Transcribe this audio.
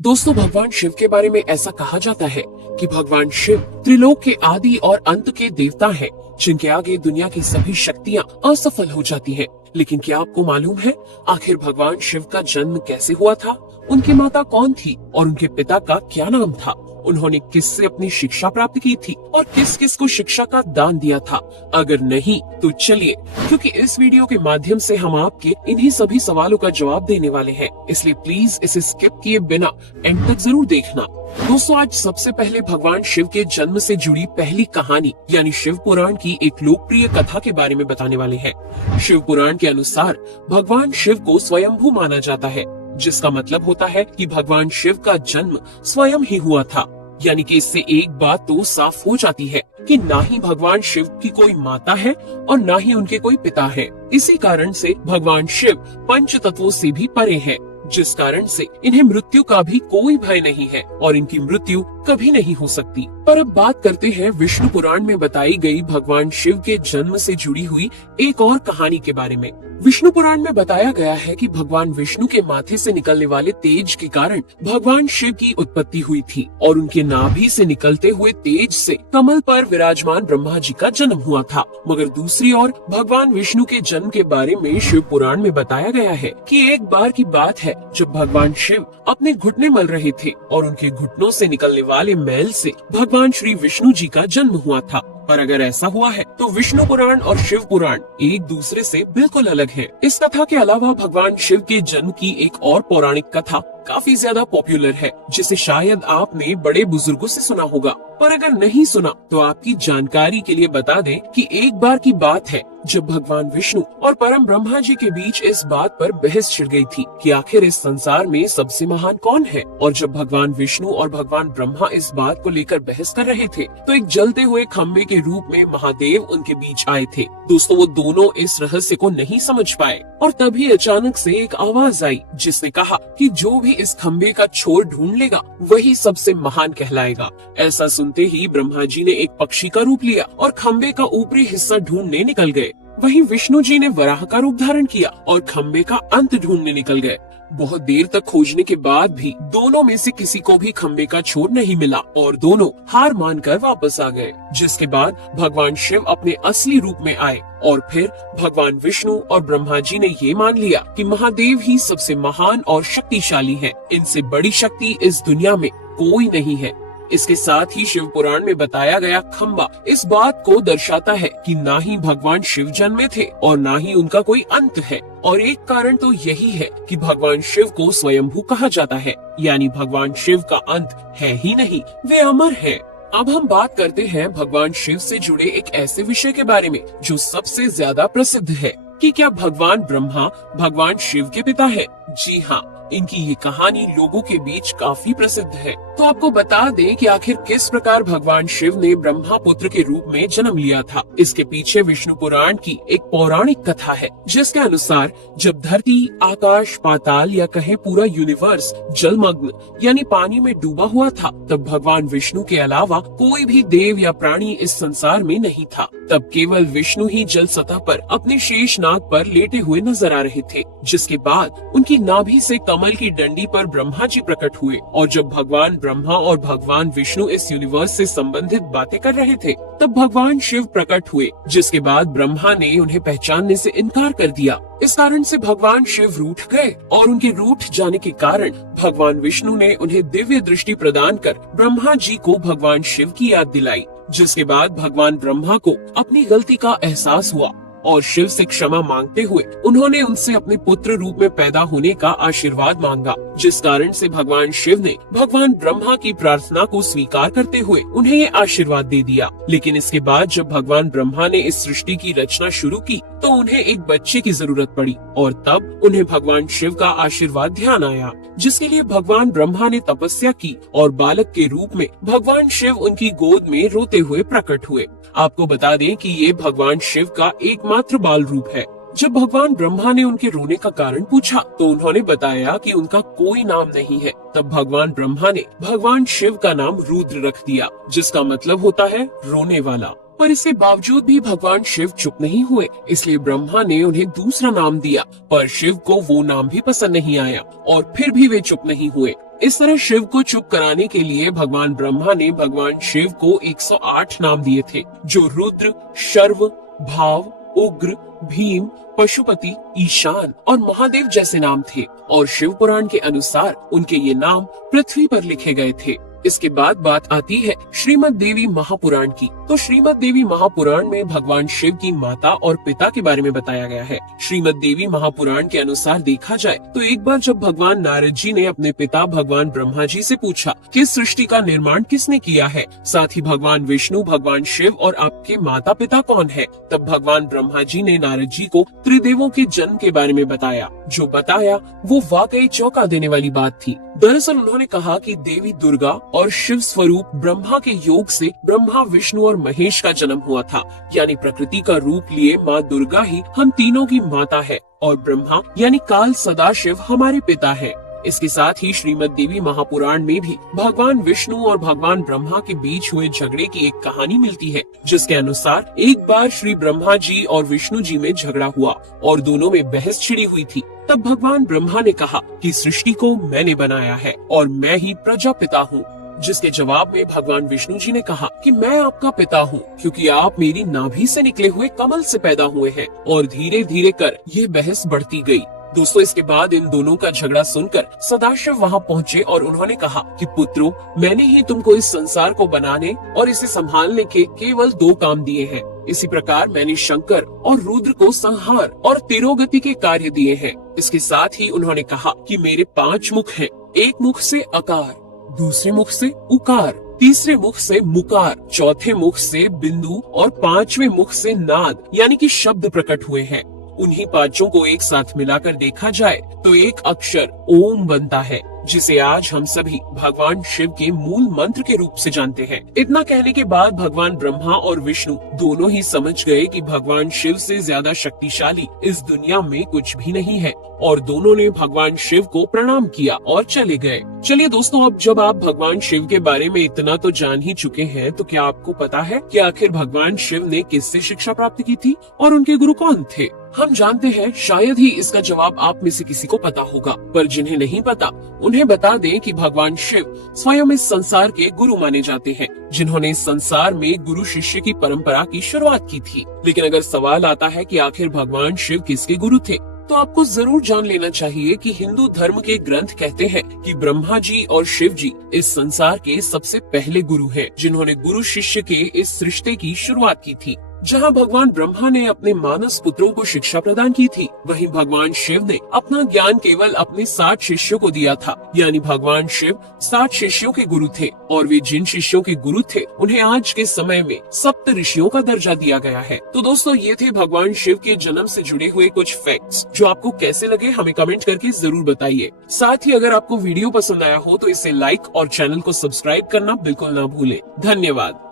दोस्तों, भगवान शिव के बारे में ऐसा कहा जाता है कि भगवान शिव त्रिलोक के आदि और अंत के देवता हैं, जिनके आगे दुनिया की सभी शक्तियां असफल हो जाती हैं। लेकिन क्या आपको मालूम है आखिर भगवान शिव का जन्म कैसे हुआ था? उनकी माता कौन थी और उनके पिता का क्या नाम था? उन्होंने किससे अपनी शिक्षा प्राप्त की थी और किस किस को शिक्षा का दान दिया था? अगर नहीं तो चलिए, क्योंकि इस वीडियो के माध्यम से हम आपके इन्हीं सभी सवालों का जवाब देने वाले हैं, इसलिए प्लीज इसे स्किप किए बिना एंड तक जरूर देखना। दोस्तों, आज सबसे पहले भगवान शिव के जन्म से जुड़ी पहली कहानी यानी शिव पुराण की एक लोकप्रिय कथा के बारे में बताने वाले हैं। शिव पुराण के अनुसार भगवान शिव को स्वयंभू माना जाता है, जिसका मतलब होता है कि भगवान शिव का जन्म स्वयं ही हुआ था। यानी कि इससे एक बात तो साफ हो जाती है कि ना ही भगवान शिव की कोई माता है और ना ही उनके कोई पिता है। इसी कारण से भगवान शिव पंच तत्वों से भी परे हैं, जिस कारण से इन्हें मृत्यु का भी कोई भय नहीं है और इनकी मृत्यु कभी नहीं हो सकती। पर अब बात करते हैं विष्णु पुराण में बताई गई भगवान शिव के जन्म से जुड़ी हुई एक और कहानी के बारे में। विष्णु पुराण में बताया गया है कि भगवान विष्णु के माथे से निकलने वाले तेज के कारण भगवान शिव की उत्पत्ति हुई थी और उनके नाभि से निकलते हुए तेज से कमल पर विराजमान ब्रह्मा जी का जन्म हुआ था। मगर दूसरी ओर भगवान विष्णु के जन्म के बारे में शिव पुराण में बताया गया है कि एक बार की बात है जब भगवान शिव अपने घुटने मल रहे थे और उनके घुटनों से निकलने वाले मैल से भगवान श्री विष्णु जी का जन्म हुआ था। पर अगर ऐसा हुआ है तो विष्णु पुराण और शिव पुराण एक दूसरे से बिल्कुल अलग है। इस कथा के अलावा भगवान शिव के जन्म की एक और पौराणिक कथा काफी ज्यादा पॉपुलर है, जिसे शायद आपने बड़े बुजुर्गों से सुना होगा। पर अगर नहीं सुना तो आपकी जानकारी के लिए बता दें कि एक बार की बात है जब भगवान विष्णु और परम ब्रह्मा जी के बीच इस बात पर बहस छिड़ गई थी कि आखिर इस संसार में सबसे महान कौन है। और जब भगवान विष्णु और भगवान ब्रह्मा इस बात को लेकर बहस कर रहे थे तो एक जलते हुए खम्बे के रूप में महादेव उनके बीच आए थे। दोस्तों, वो दोनों इस रहस्य को नहीं समझ पाए और तभी अचानक से एक आवाज आई जिसने कहा कि जो भी इस खम्बे का छोर ढूंढ लेगा वही सबसे महान कहलाएगा। ऐसा सुनते ही ब्रह्मा जी ने एक पक्षी का रूप लिया और खम्बे का ऊपरी हिस्सा ढूंढने निकल गए। वहीं विष्णु जी ने वराह का रूप धारण किया और खम्बे का अंत ढूंढने निकल गए। बहुत देर तक खोजने के बाद भी दोनों में से किसी को भी खम्बे का छोर नहीं मिला और दोनों हार मानकर वापस आ गए। जिसके बाद भगवान शिव अपने असली रूप में आए और फिर भगवान विष्णु और ब्रह्मा जी ने ये मान लिया कि महादेव ही सबसे महान और शक्तिशाली हैं। इनसे बड़ी शक्ति इस दुनिया में कोई नहीं है। इसके साथ ही शिव पुराण में बताया गया खम्बा इस बात को दर्शाता है कि ना ही भगवान शिव जन्मे थे और ना ही उनका कोई अंत है। और एक कारण तो यही है कि भगवान शिव को स्वयंभू कहा जाता है, यानी भगवान शिव का अंत है ही नहीं, वे अमर हैं। अब हम बात करते हैं भगवान शिव से जुड़े एक ऐसे विषय के बारे में जो सबसे ज्यादा प्रसिद्ध है कि क्या भगवान ब्रह्मा भगवान शिव के पिता है? जी हाँ, इनकी ये कहानी लोगों के बीच काफी प्रसिद्ध है। तो आपको बता दें कि आखिर किस प्रकार भगवान शिव ने ब्रह्मा पुत्र के रूप में जन्म लिया था। इसके पीछे विष्णु पुराण की एक पौराणिक कथा है, जिसके अनुसार जब धरती, आकाश, पाताल या कहे पूरा यूनिवर्स जलमग्न यानी पानी में डूबा हुआ था, तब भगवान विष्णु के अलावा कोई भी देव या प्राणी इस संसार में नहीं था। तब केवल विष्णु ही जल सतह पर अपने शेष नाग पर लेटे हुए नजर आ रहे थे। जिसके बाद उनकी नाभि से कमल की डंडी पर ब्रह्मा जी प्रकट हुए और जब भगवान ब्रह्मा और भगवान विष्णु इस यूनिवर्स से संबंधित बातें कर रहे थे तब भगवान शिव प्रकट हुए। जिसके बाद ब्रह्मा ने उन्हें पहचानने से इनकार कर दिया। इस कारण से भगवान शिव रूठ गए और उनके रूठ जाने के कारण भगवान विष्णु ने उन्हें दिव्य दृष्टि प्रदान कर ब्रह्मा जी को भगवान शिव की याद दिलाई। जिसके बाद भगवान ब्रह्मा को अपनी गलती का एहसास हुआ और शिव से क्षमा मांगते हुए उन्होंने उनसे अपने पुत्र रूप में पैदा होने का आशीर्वाद मांगा। जिस कारण से भगवान शिव ने भगवान ब्रह्मा की प्रार्थना को स्वीकार करते हुए उन्हें ये आशीर्वाद दे दिया। लेकिन इसके बाद जब भगवान ब्रह्मा ने इस सृष्टि की रचना शुरू की तो उन्हें एक बच्चे की जरूरत पड़ी और तब उन्हें भगवान शिव का आशीर्वाद ध्यान आया, जिसके लिए भगवान ब्रह्मा ने तपस्या की और बालक के रूप में भगवान शिव उनकी गोद में रोते हुए प्रकट हुए। आपको बता दें कि ये भगवान शिव का एकमात्र बाल रूप है। जब भगवान ब्रह्मा ने उनके रोने का कारण पूछा तो उन्होंने बताया कि उनका कोई नाम नहीं है। तब भगवान ब्रह्मा ने भगवान शिव का नाम रुद्र रख दिया, जिसका मतलब होता है रोने वाला। पर इसके बावजूद भी भगवान शिव चुप नहीं हुए, इसलिए ब्रह्मा ने उन्हें दूसरा नाम दिया। पर शिव को वो नाम भी पसंद नहीं आया और फिर भी वे चुप नहीं हुए। इस तरह शिव को चुप कराने के लिए भगवान ब्रह्मा ने भगवान शिव को 108 नाम दिए थे, जो रुद्र, शर्व, भाव, उग्र, भीम, पशुपति, ईशान और महादेव जैसे नाम थे। और शिव पुराण के अनुसार उनके ये नाम पृथ्वी पर लिखे गए थे। इसके बाद बात आती है श्रीमद् देवी महापुराण की। तो श्रीमद् देवी महापुराण में भगवान शिव की माता और पिता के बारे में बताया गया है। श्रीमद् देवी महापुराण के अनुसार देखा जाए तो एक बार जब भगवान नारद जी ने अपने पिता भगवान ब्रह्मा जी से पूछा कि सृष्टि का निर्माण किसने किया है, साथ ही भगवान विष्णु, भगवान शिव और आपके माता पिता कौन है, तब भगवान ब्रह्मा जी ने नारद जी को त्रिदेवों के जन्म के बारे में बताया। जो बताया वो वाकई चौंका देने वाली बात थी। दरअसल उन्होंने कहा कि देवी दुर्गा और शिव स्वरूप ब्रह्मा के योग से ब्रह्मा, विष्णु और महेश का जन्म हुआ था। यानी प्रकृति का रूप लिए माँ दुर्गा ही हम तीनों की माता है और ब्रह्मा यानी काल सदाशिव हमारे पिता है। इसके साथ ही श्रीमद् देवी महापुराण में भी भगवान विष्णु और भगवान ब्रह्मा के बीच हुए झगड़े की एक कहानी मिलती है, जिसके अनुसार एक बार श्री ब्रह्मा जी और विष्णु जी में झगड़ा हुआ और दोनों में बहस छिड़ी हुई थी। तब भगवान ब्रह्मा ने कहा कि सृष्टि को मैंने बनाया है और मैं ही प्रजापिता हूँ, जिसके जवाब में भगवान विष्णु जी ने कहा कि मैं आपका पिता हूँ, क्योंकि आप मेरी नाभि से निकले हुए कमल से पैदा हुए हैं। और धीरे धीरे कर ये बहस बढ़ती गई। दोस्तों, इसके बाद इन दोनों का झगड़ा सुनकर सदाशिव वहाँ पहुँचे और उन्होंने कहा कि पुत्रों, मैंने ही तुमको इस संसार को बनाने और इसे संभालने के केवल 2 काम दिए हैं। इसी प्रकार मैंने शंकर और रुद्र को संहार और तिरोगति के कार्य दिए हैं। इसके साथ ही उन्होंने कहा कि मेरे 5 मुख हैं। एक मुख से अकार, दूसरे मुख से उकार, तीसरे मुख से मुकार, चौथे मुख से बिंदु और 5वें मुख से नाद यानी कि शब्द प्रकट हुए हैं। उन्हीं पांचों को एक साथ मिलाकर देखा जाए तो एक अक्षर ओम बनता है, जिसे आज हम सभी भगवान शिव के मूल मंत्र के रूप से जानते हैं। इतना कहने के बाद भगवान ब्रह्मा और विष्णु दोनों ही समझ गए कि भगवान शिव से ज्यादा शक्तिशाली इस दुनिया में कुछ भी नहीं है और दोनों ने भगवान शिव को प्रणाम किया और चले गए। चलिए दोस्तों, अब जब आप भगवान शिव के बारे में इतना तो जान ही चुके हैं, तो क्या आपको पता है कि आखिर भगवान शिव ने किससे शिक्षा प्राप्त की थी और उनके गुरु कौन थे? हम जानते हैं शायद ही इसका जवाब आप में से किसी को पता होगा, पर जिन्हें नहीं पता उन्हें बता दें कि भगवान शिव स्वयं इस संसार के गुरु माने जाते हैं, जिन्होंने इस संसार में गुरु शिष्य की परंपरा की शुरुआत की थी। लेकिन अगर सवाल आता है कि आखिर भगवान शिव किसके गुरु थे, तो आपको जरूर जान लेना चाहिए कि हिंदू धर्म के ग्रंथ कहते हैं कि ब्रह्मा जी और शिव जी इस संसार के सबसे पहले गुरु हैं, जिन्होंने गुरु शिष्य के इस रिश्ते की शुरुआत की थी। जहां भगवान ब्रह्मा ने अपने मानस पुत्रों को शिक्षा प्रदान की थी, वहीं भगवान शिव ने अपना ज्ञान केवल अपने 60 शिष्यों को दिया था। यानी भगवान शिव 60 शिष्यों के गुरु थे और वे जिन शिष्यों के गुरु थे उन्हें आज के समय में सप्त ऋषियों का दर्जा दिया गया है। तो दोस्तों, ये थे भगवान शिव के जन्म से जुड़े हुए कुछ फैक्ट्स, जो आपको कैसे लगे हमें कमेंट करके जरूर बताइए। साथ ही अगर आपको वीडियो पसंद आया हो तो इसे लाइक और चैनल को सब्सक्राइब करना बिल्कुल ना भूलें। धन्यवाद।